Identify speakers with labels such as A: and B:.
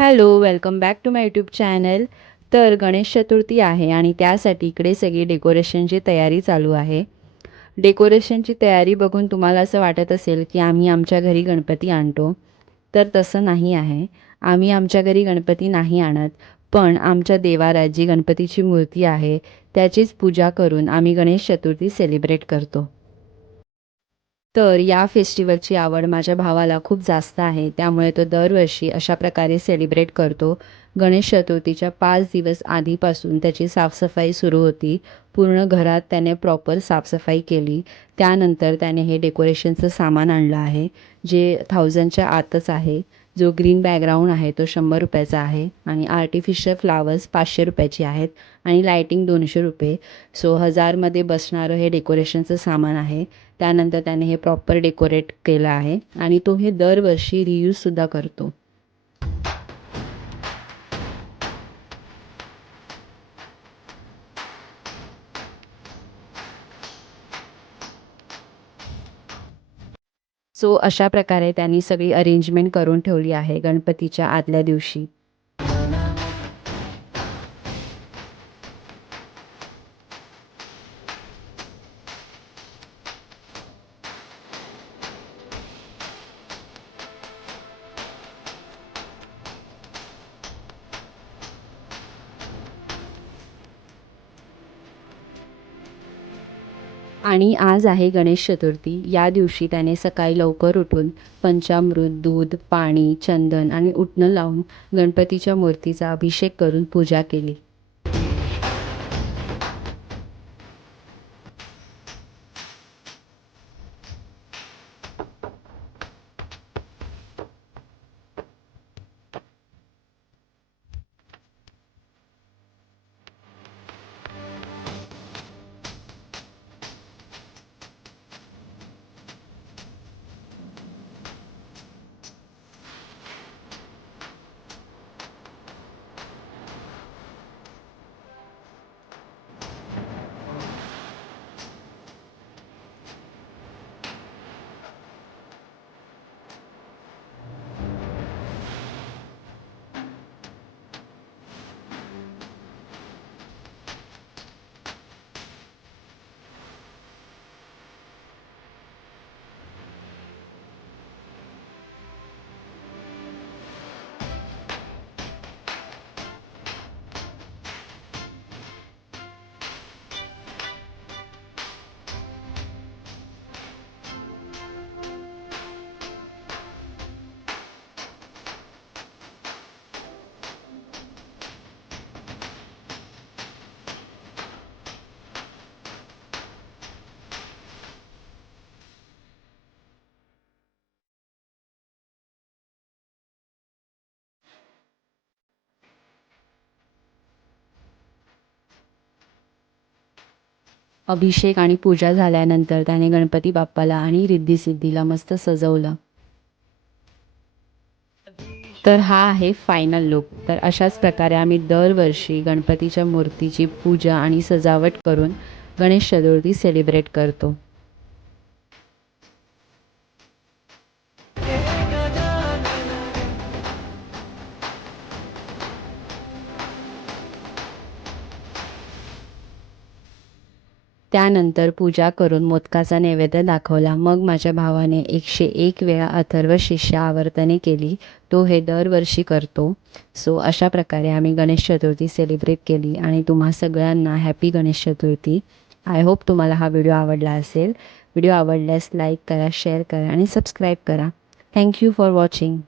A: Hello welcome back to my YouTube channel. तर गणेश चतुर्थी आहे आणि त्यासाठी इकडे सगळी डेकोरेशनची तयारी चालू आहे. डेकोरेशनची तयारी बघून तुम्हाला असं वाटत असेल की आम्ही आमच्या घरी गणपती आणतो. तर तसं नाही आहे. आम्ही आमच्या घरी गणपती नाही आणत पण आमच्या देवारात जी गणपतीची मूर्ती आहे त्याचीच पूजा करून आम्ही गणेश चतुर्थी सेलिब्रेट करतो. तर या फेस्टिवलची आवड माझ्या भावाला खूप जास्त आहे. त्यामुळे तो दरवर्षी अशा प्रकारे सेलिब्रेट करतो. गणेश चतुर्थीच्या पाच दिवस आधीपासून त्याची साफसफाई सुरू होती. पूर्ण घरात त्याने प्रॉपर साफसफाई केली. त्यानंतर त्याने हे डेकोरेशनचं सामान आणलं आहे जे थाउजंडच्या आतच आहे. जो ग्रीन बॅकग्राऊंड आहे तो शंभर रुपयाचा आहे आणि आर्टिफिशियल फ्लावर्स पाचशे रुपयाची आहेत आणि लायटिंग दोनशे रुपये. सो हजारमध्ये बसणारं हे डेकोरेशनचं सामान आहे. त्यानंतर त्याने हे प्रॉपर डेकोरेट केलं आहे. आणि तो हे दरवर्षी रियूजसुद्धा करतो. सो अशा प्रकारे त्यांनी सगळी अरेंजमेंट करून ठेवली आहे गणपतीच्या आदल्या दिवशी. आणि आज आहे गणेश चतुर्थी. या दिवशी त्याने सकाळी लवकर उठून पंचामृत दूध पाणी चंदन आणि उटणं लावून गणपतीच्या मूर्तीचा अभिषेक करून पूजा केली. अभिषेक आणि पूजा झाल्यानंतर त्याने गणपती बाप्पाला आणि रिद्धिसिद्धीला मस्त सजवलं. तर हा आहे फायनल लुक तर अशाच प्रकारे आम्ही दरवर्षी गणपतीच्या मूर्तीची पूजा आणि सजावट करून गणेश चतुर्थी सेलिब्रेट करतो. त्यानंतर पूजा करून मोदकाचा नैवेद्य दाखवला. मग माझ्या भावाने एकशे एक वेळा अथर्व शिष्य आवर्तने केली. तो हे दरवर्षी करतो. सो अशा प्रकारे आम्ही गणेश चतुर्थी सेलिब्रेट केली आणि तुम्हा सगळ्यांना happy Ganesh Chaturthi. I hope तुम्हाला हा व्हिडिओ आवडला असेल. व्हिडिओ आवडल्यास लाईक करा शेअर करा आणि सबस्क्राईब करा. Thank you for watching